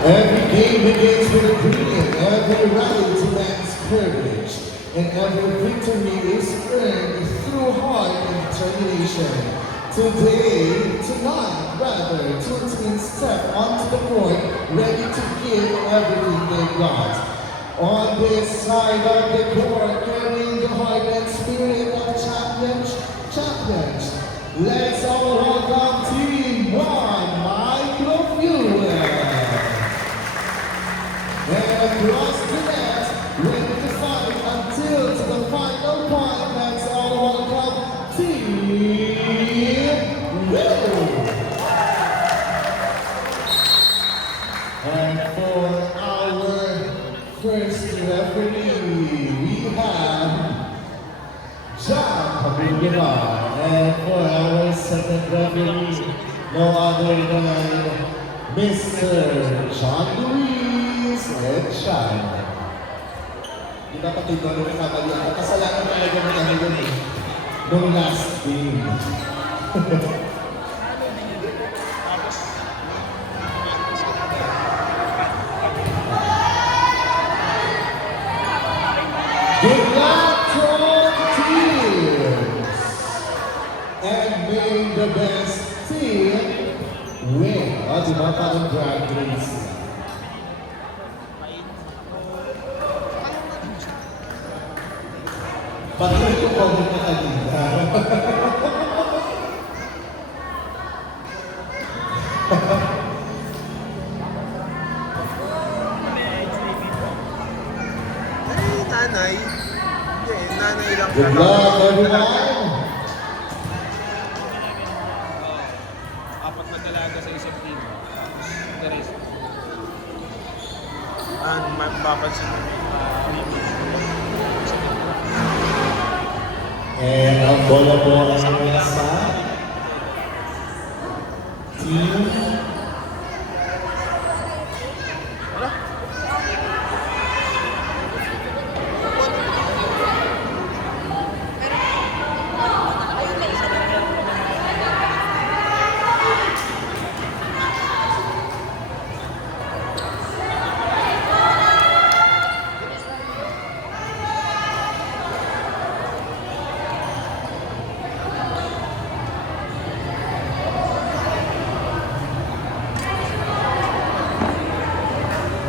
Every game begins with a dream, every right demands courage, and every victory is earned through hard and determination. Tonight, rather, two teams step onto the court, ready to give everything they got. On this side of the court, carrying the heart and spirit of champions. Let's all welcome Team 1, Microfluid. And across the net, ready to fight until to the final point. Let's all welcome Team Will. And for our first referee, we have John Kabulina. And for our second referee, no other than Mr. John Luis Edchan. Di ba pati doon yung kamali ako? Kasalanan talaga mo kami yun eh. Nung last game. Good luck to all teams! And may the best team win. O, di ba parang drag race? Patuloy ko comment na kanina. Nanay. Hindi, nanay lang. Good luck, everyone! Apat na dalaga sa isang team. The rest. Mapapansin mo And ang bola po ay sa team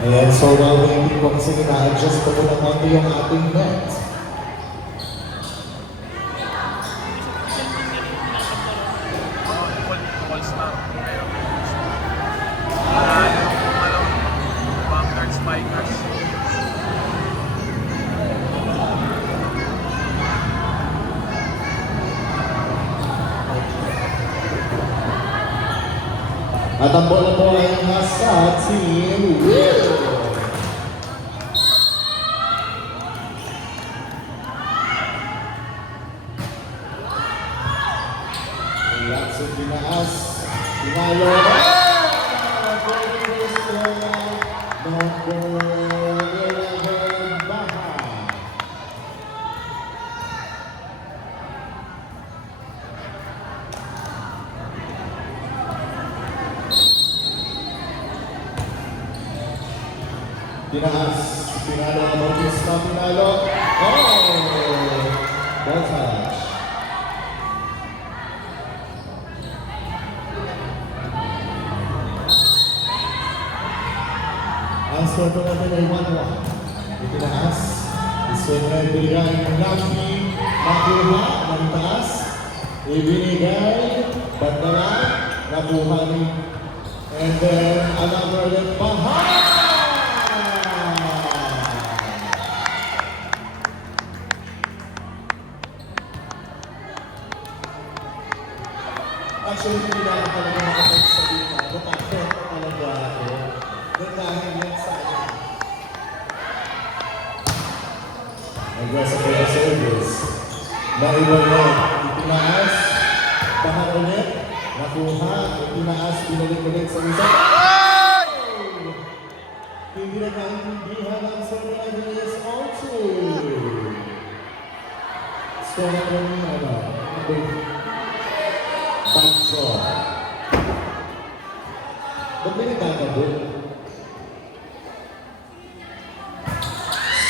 Ayan, so while waiting po kasi na-adjust ko muna konti yung ating net. All-star. Bunkers, spikers. At ang bola po ay nasa Team Will. Reaction tinaas. Tinalo. Number 11, Baha. Tinaas. Pinalo ang Bautista. Pinalo. Oh! Ball touch. Ang score po natin ay 1-1. Itinaas. Iswing na ibigay ng Lucky. Nakuha ng taas. Ibinigay. Bandalan. Nakuha ni. And then another left behind. Actually, hindi na ako talaga nakapagsabihin na. Butakot talaga ako. Dahil yan sa akin. Aggressive na service. Naiwanan. Itinaas. Baha ulit. Nakuha. Itinaas. Pinalik-ulit sa isa. Hindi na kaintindihan ang service also. Score na rin ano. Backsaw. Ba't may nagkakabot?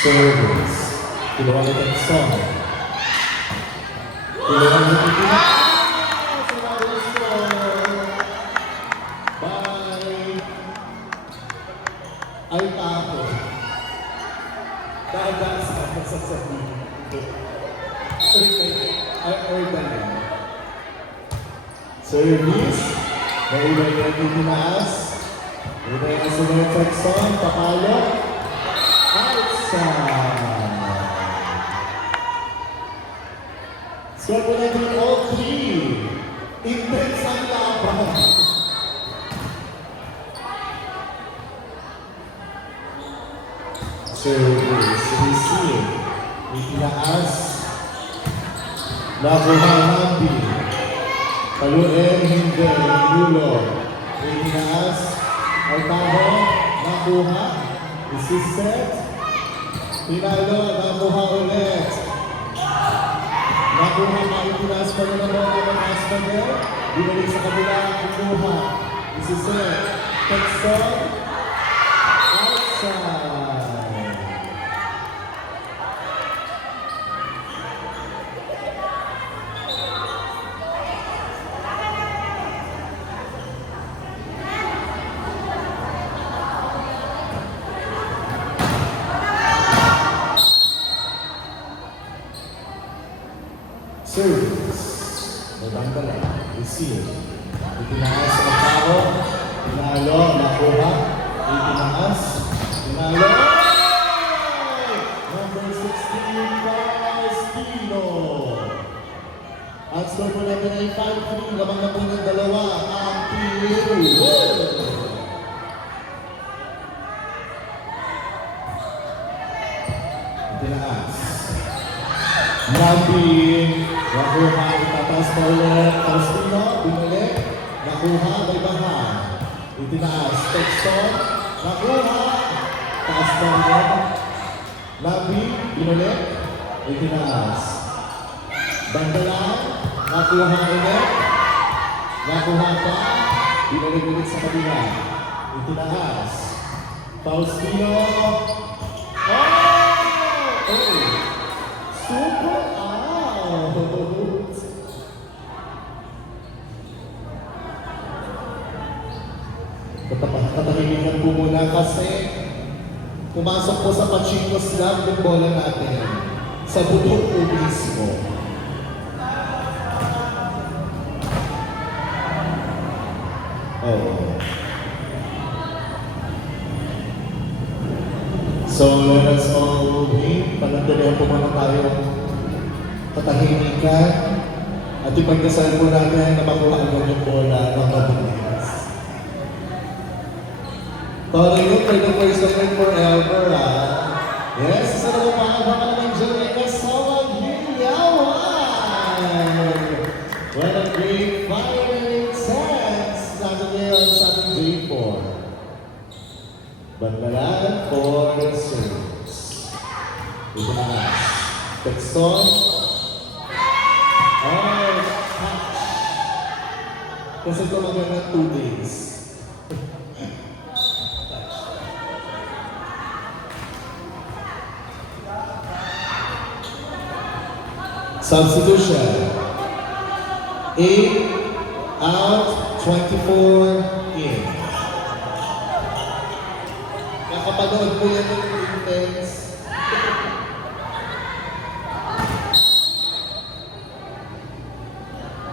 Service. Kinuha ni Texon. Kinuha ni Itina. Another score by Altaco. Dagat sa sasabihin. Ordan. Service. Naiba yung itinaas. Naiba yung sunod Texon. Papalo. Outside. Score po natin all three. Intense ang laban. Service. Receive. Itinaas. Nakuha Nambi. Paluin, hindi. Lulo. Itinaas. Altaho. Nakuha. Resisted. Pinalo. Nakuha ulit. Nakuha pa itinaas pa rin ang mga mataas pa rin. Binalik sa kabila. Nakuha. Resisted. Texon. Outside. Service. Nagandala. Receive. Itinaas ang tao. Pinalo. Nakuha. Itinaas. Pinalo. Number 16, Castino. At score po natin ay 5-3. Lamang na po ng dalawa. Ang PU. Itinaas. Nambi. Nakuha, itatas pa ulit. Castino, binalik. Nakuha, may baha. Itinaas. Texon. Nakuha. Taas pa ulit. Nambi, binalik. Itinaas. Bandalan. Nakuha ulit. Nakuha pa. Binalik ulit sa kabila. Itinaas. Faustino. Oh! Super out! Katahimikan po muna kasi pumasok po sa Pachinko Slam yung bola natin sa budok po mismo. Oh. So let's all wait. Panagdalihan po muna tayo katahimikan at ipagdasal po natin na makuha agad yung bola ng Mabilis. Torin for the first time and forever, Yes, isa na mapakabaka ng Jamaica Sawan Hilyawan! What a great firing sense! Sabi ngayon sa ating day 4. Bandalan for the service. Itinaas. Texon. Oh, touch. Kasi tumagal ng 2 days. Substitution. 8 out, 24 in. Nakapanood po yan ng intense.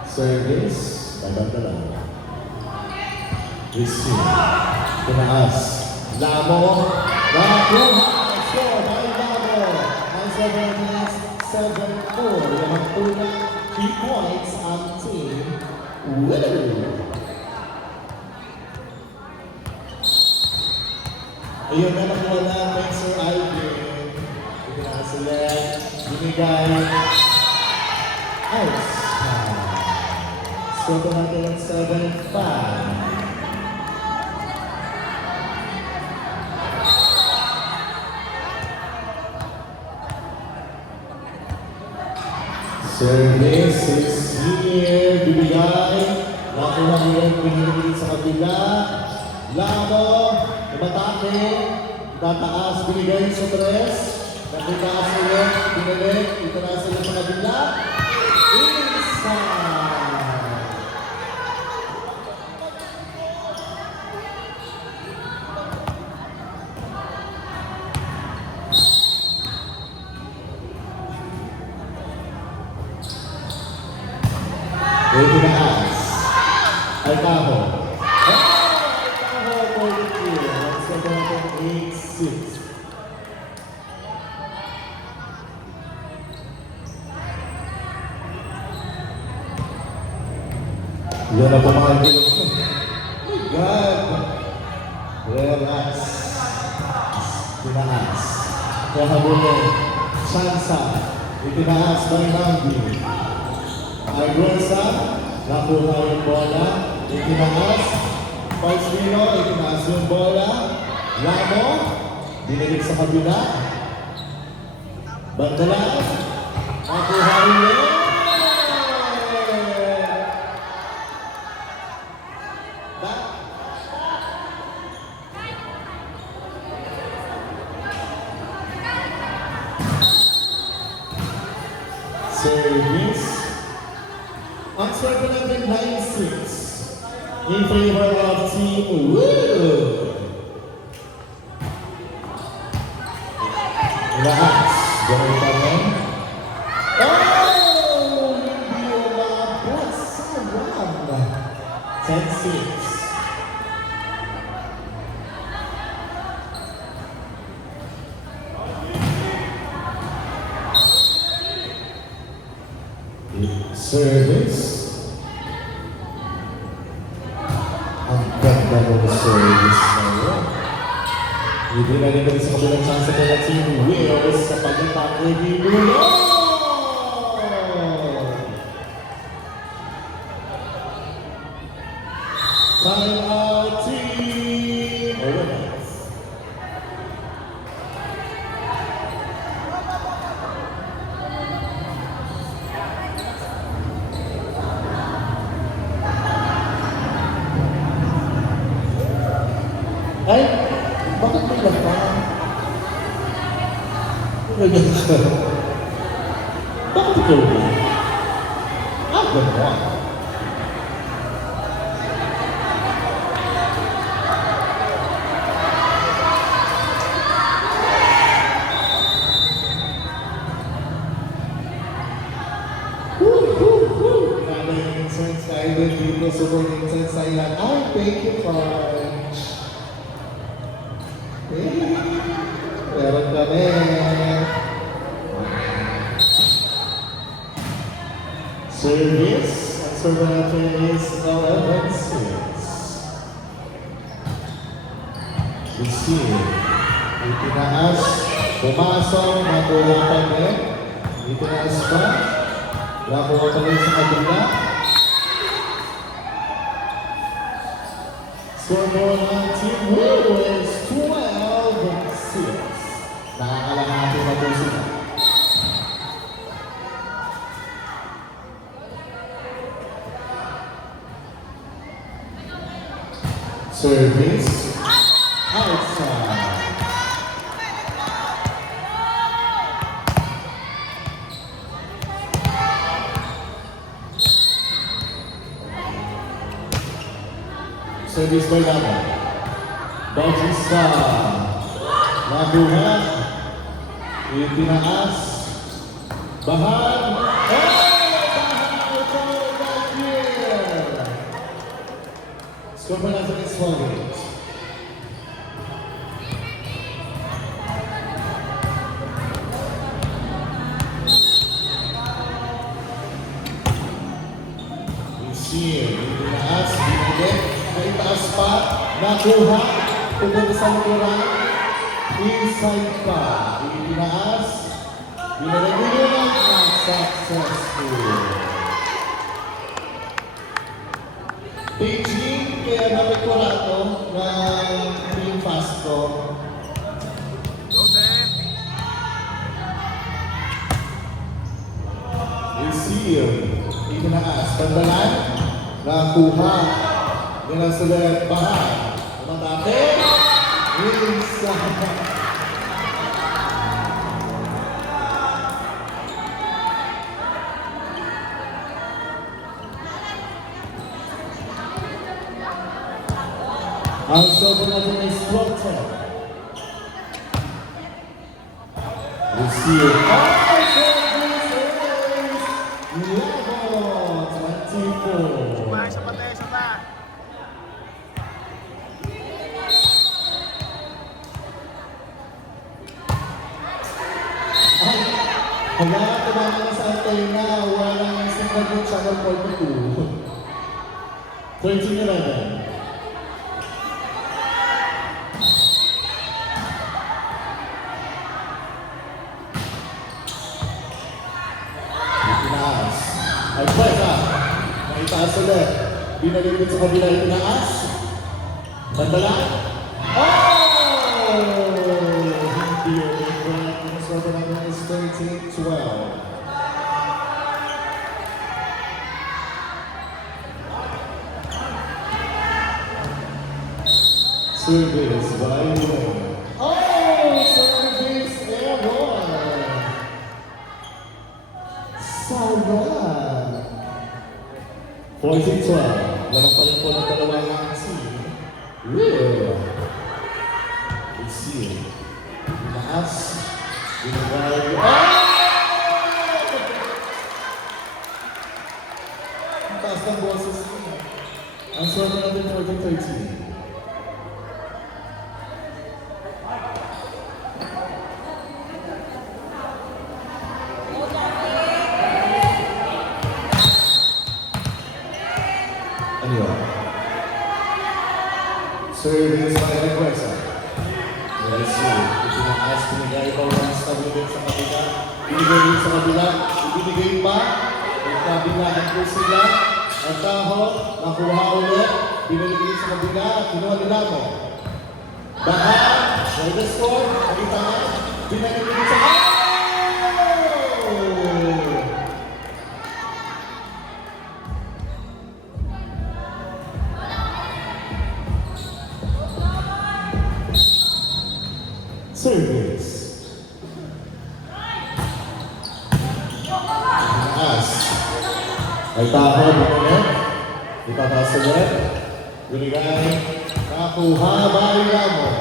Service. Maganda lang. Receive. Tinaas. Lamo. Nakuha. Score by Lamo. Ang 7 minutes. 7-4. Yung tunang 3 points ang team winner. Ayun na nakuha natin Sir Alvin. Itinaas ulit. Binigay. Out. Score natin ang 7-5. Service is here, bibigay. Nakuha niya yung pinili sa kabila. Lamo, umatake. Tataas, binigay sa 3. Nagkakaas ulit, binalik, itinaas ulit sa kabila. Inside! Itinaas. Alcaho. Alcaho for the kill. That's the bottom 8-6. Yan na po mga kilos mo. Oh my God! Relax. Tinaas. Kaya habulin. Sansa. Itinaas by Mandy. Algorsa. Nakuha yung bola. Itinaas. Paulino. Itinaas yung bola. Lamo. Dinilig sa kabila. Bandalan. Nakuha ulit. Service. On circle number 9-6 in favor of Team Wood. Lahat. Ganun pa rin. Oh! Hindi umabot sa 10-6. Service. Ang ganda ng service na yun. Hindi na rin sa kabilang chance ko na Team Wheels sa pag-attack ni Bruno. Time out, Team Owens. Ay, bakit may lapa? Ganyan ka. Bakit ikaw mo? Gano'n. Grabe yung incense tayo dito. Super incense tayo lang. Ay, thank you, Coach. Meron kami. Service. Ang server natin is 11-6. Receive. Itinaas. Pumasok. Nakuha pa rin. Itinaas pa. Nakuha pa rin sa kabila. Scoreboard ng Team Wood is 12-6. Nakakalahati na po sila. Service. Outside. Service by Lama. Bautista. Nabuhat. Itinaas. Bahan. Bahan for the kill. Score pa natin is 12. Receive. Itinaas. Binigit. May taas pa. Nakuha. Pupunta sa likuran. Inside pa. Itinaas. Binalagulungan. Not successful. Beijing, kaya napikurado ng Team Fastco. Receive. Itinaas. Bandalan. Nakuha. Yan ang sulit. Bahan. Umatake. Inside. Ang score natin ay Slaughter. Receive. Level 24. Isa pa tayo, isa pa. Wala tumama na sa antena, walang signal yung channel 42. 13-11. Itinaas. Ay, pwesa. Naitaas ulit. Binalimit sa kabila, itinaas. Bandala. Oh! Hindi yun. Sobrang natin is 13-12. Service by Will. Oh! Service airborne! Sayang! 14-12. Lamang pa rin po ng dalawang team. Will. Let's see. Taas. Binigay. Oh! Ang taas ng boses niya. Ang score natin 14-13. Ano yun? Service by Requesa. Let's see. Itinaas, pinigay pa lang sa kabila sa kabila. Binigay rin sa kabila. Ibinigay pa. Ikabilaan po sila. Ang taho, nakuha ulit. Binigay sa kabila. Kinuha nila mo. Baha. By the score. Nakitaan. Binigay sa kabila. Service. Taas. Ay taho, binigay. Ipataas ulit. Binigay. Nakuha, baila mo.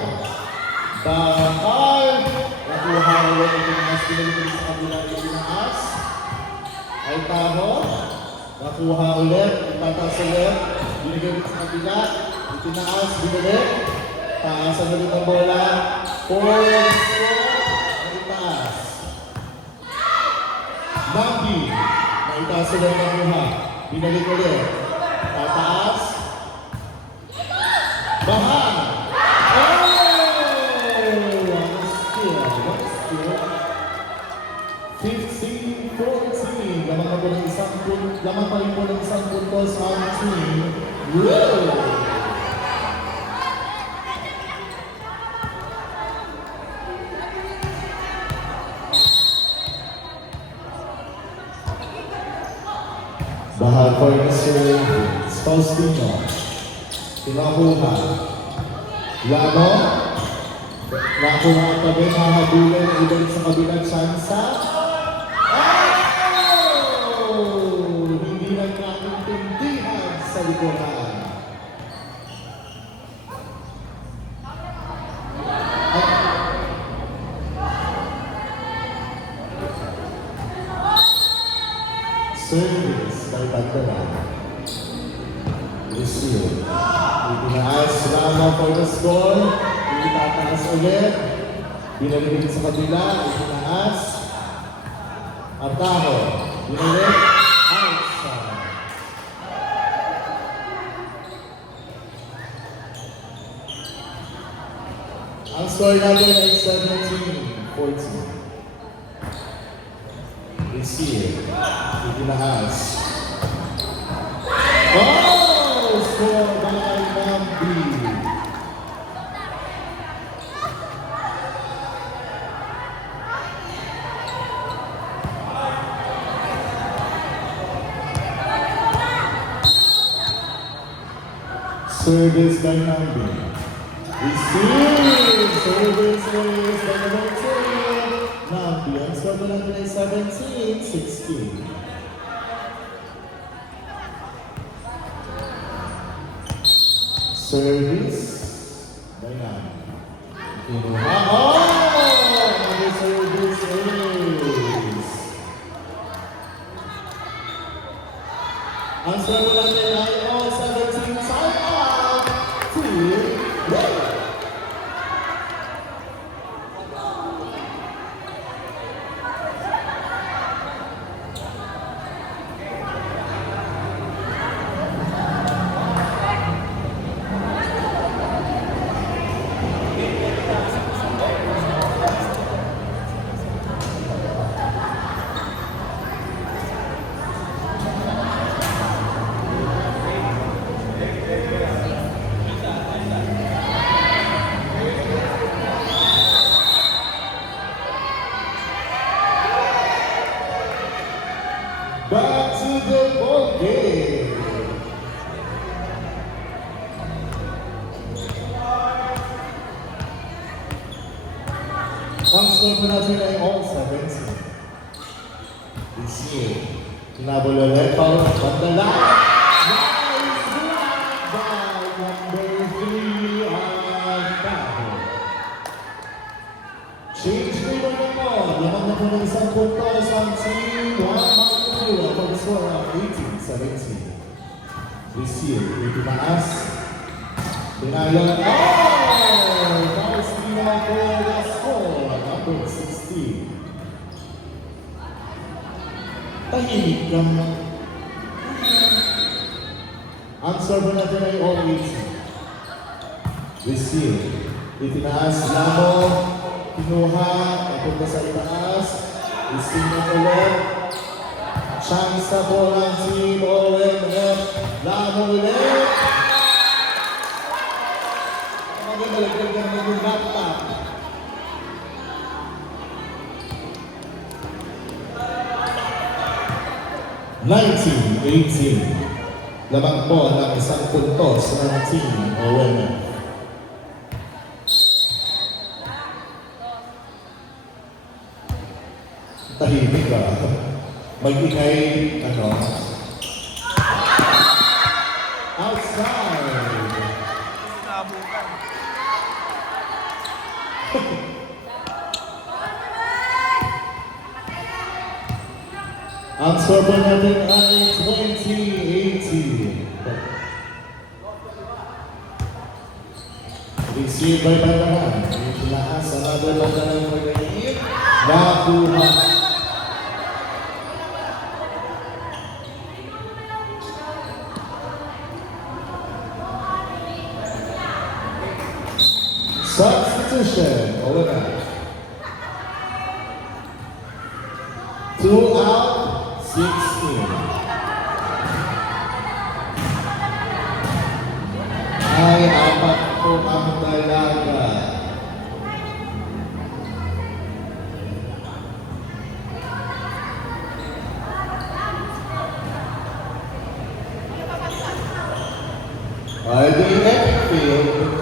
Bakal. Nakuha ulit. Itinaas, binigay sa kabila. Itinaas. Ay taho. Nakuha ulit. Ipataas ulit. Binigay sa kabila. Itinaas, binigay. Taasan ulit ang bola. 4-4. Ang taas. Bambi. Naitaas ulit ang buha. Binalik ulit. Tataas. Baha. Oh! Ang skill. What skill? 15-14. Lamang pa rin po ng isang puntos ang team. Whoa! Bahal for Mr. Faustino. Pinakuha. Lano. Nakuha ang tabi, mahabulan ang iba sa kabilang tsansa. Oh! Hindi lang naintindihan sa likuran. Service by Tagdala. Receive. Itinaas Rama for the score. Itataas ulit. Binalik sa kabila. Itinaas. Ataho. Binalik. Outside. Ang score natin ay 17-14. Receive. Itinaas. Oh! Score by Bambi. Service by Bambi. Receive. Service by number 2. Bambi. Ang score natin ay 17-16. Service. Ayan. Kinuha. Oh! Ang service is. Ang serve natin ay all 17 time out. 2, 1. Back to the ball game. Ang score natin ay all 17. This year, kinabol ulit para pagdala. Nice block by number 3 on Baho. Change favor na po. Lamang na po ng isang puntos ang team 1. Ang score of 18-17. This year, itinaas. Pinayon. Oh! Faustino for the score. Number 16. Tahimik kang ang server natin ay all 18. This year, itinaas Lamo. Kinuha. Napunta sa itaas. Istinat ulit. Chance na po ng Team OMF. Lamo ulit. Magandalagdag na maging laptop. (19-18). Lamang po ng isang puntos ng Team OMF. Tahimik ka. Mag-ingay, outside. Nabukan. Ang score natin ay 20-18. Receive by Banahan. Itinaas sa nado lang na ng pag-iit. Nakuha. Substitution. Over that. 2 out, 16. Ay, apat po ang dalaga. Ay, the epic field.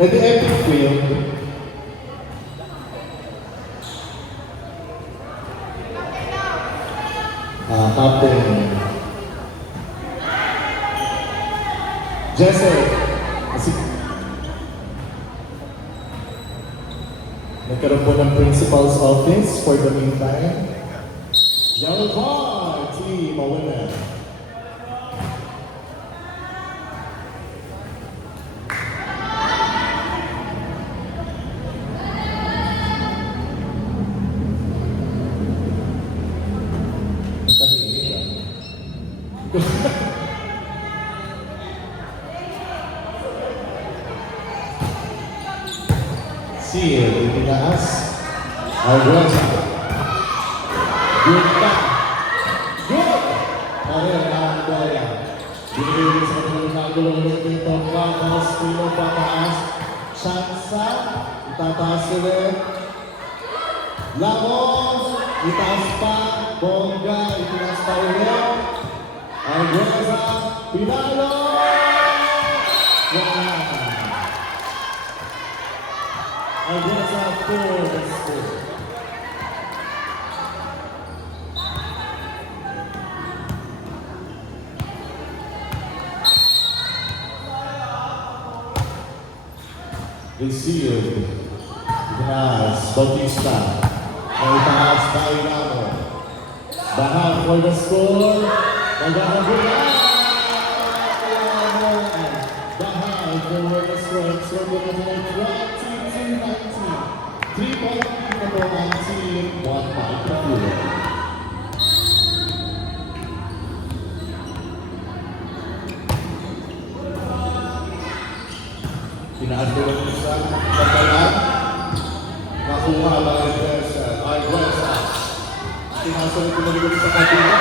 At the epic field. Captain Jesse, nagkaroon po ng principal's office for the meantime. Yellow card, Team OMF. Seal, itinaas. Argueta. Good back. Good! Pareho na ang bola. Binibigay sa kanilang nagulong ulit dito. Patas, Pino, pataas. Chansa, itataas ulit. Lamos, itaas pa. Bongga, itinaas pa ulit. Argueta, Pinalo! Wow! Against our forward score. Received. Itaas. Bautista. May itaas pa Ilamo. Bahan for the score. Magkakagulan. Ilamo. Bahan for the score. So we're going to 22-19. 3-point lead na po ang team. 1 point na po. Tinaas ko lang isa, pagkalan, nakuha lang ang Versa, ay Versa. Tinaas ko lang sa kabila.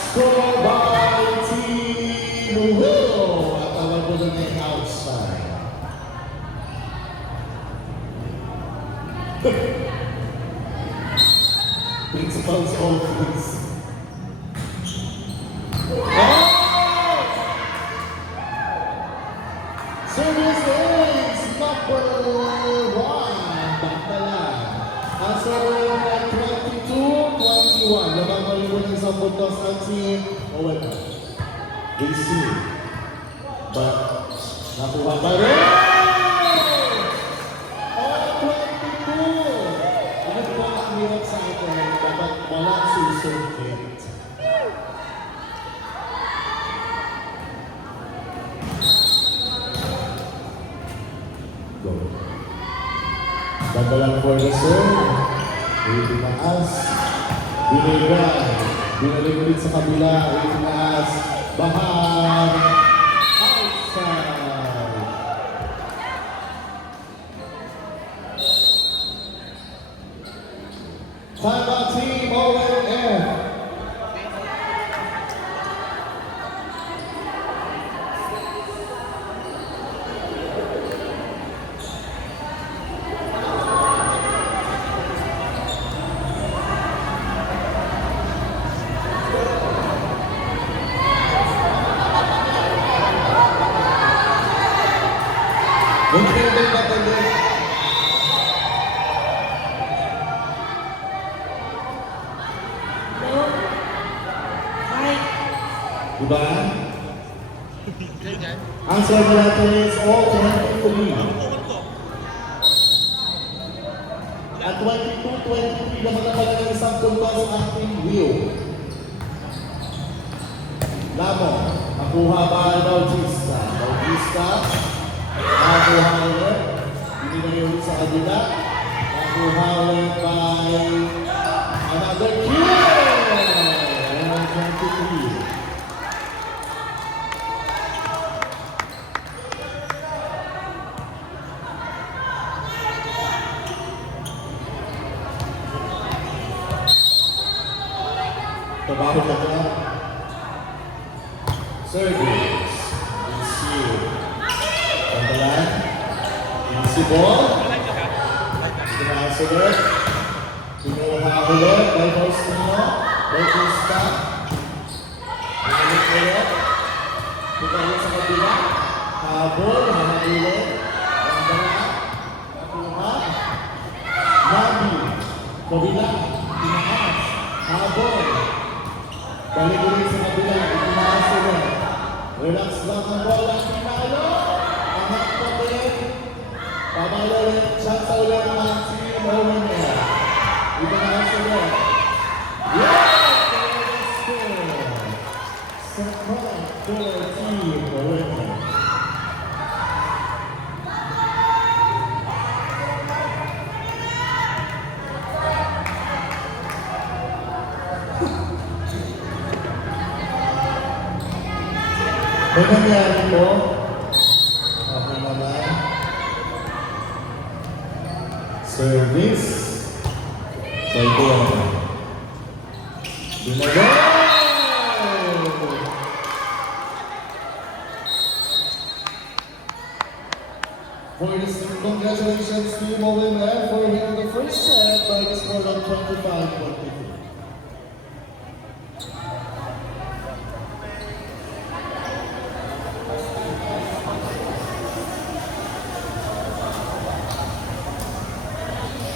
Score by Team Willow. At tawag ko lang ay outside. Principal's office. Service is number 1. Baktalan. Ang server ay 22-21. Lamang maliwan ng 10 puntos ang team. Owena. Receive. But, nakuha pa rin. Hirap sa atin, dapat walang susungkit. Go. Dadalang for the serve. Itinaas. Binigay. Binalik ulit sa kabila. Itinaas. Bahan. Outside. Time out team ONF. Incredible battle. Diba? Ang server natin is all 23. At 22-23 naman na pala ng isang puntos ang ating Rio. Lamo, nakuha ba ang Bautista? Bautista, nakuha ulit. Binigay ulit sa kabila. Nakuha ulit by another kill! 23. Trabaho ka na. Service. Receive. Pantalan. Easy ball. Tinasunod. Pinuha ulit. By Faustino. Bautista. Pinalik ulit. Pinalik sa kabila. Habol. Hahagulin. Pantalan. Nakuha. Nabi. Kabila. Tinaas. Habol. Balik ulit sa kabila, itinaas ulit. Relax lang ang bola, pinalo. Angat pa din. Pabalo ulit, chance ulit ang team ONF. Itinaas ulit. Yeah! Score! Sa point for team ONF. May nangyari po. Okay naman. Service. Balbuan. Binagay! Congratulations to ONF for winning the first set by the score of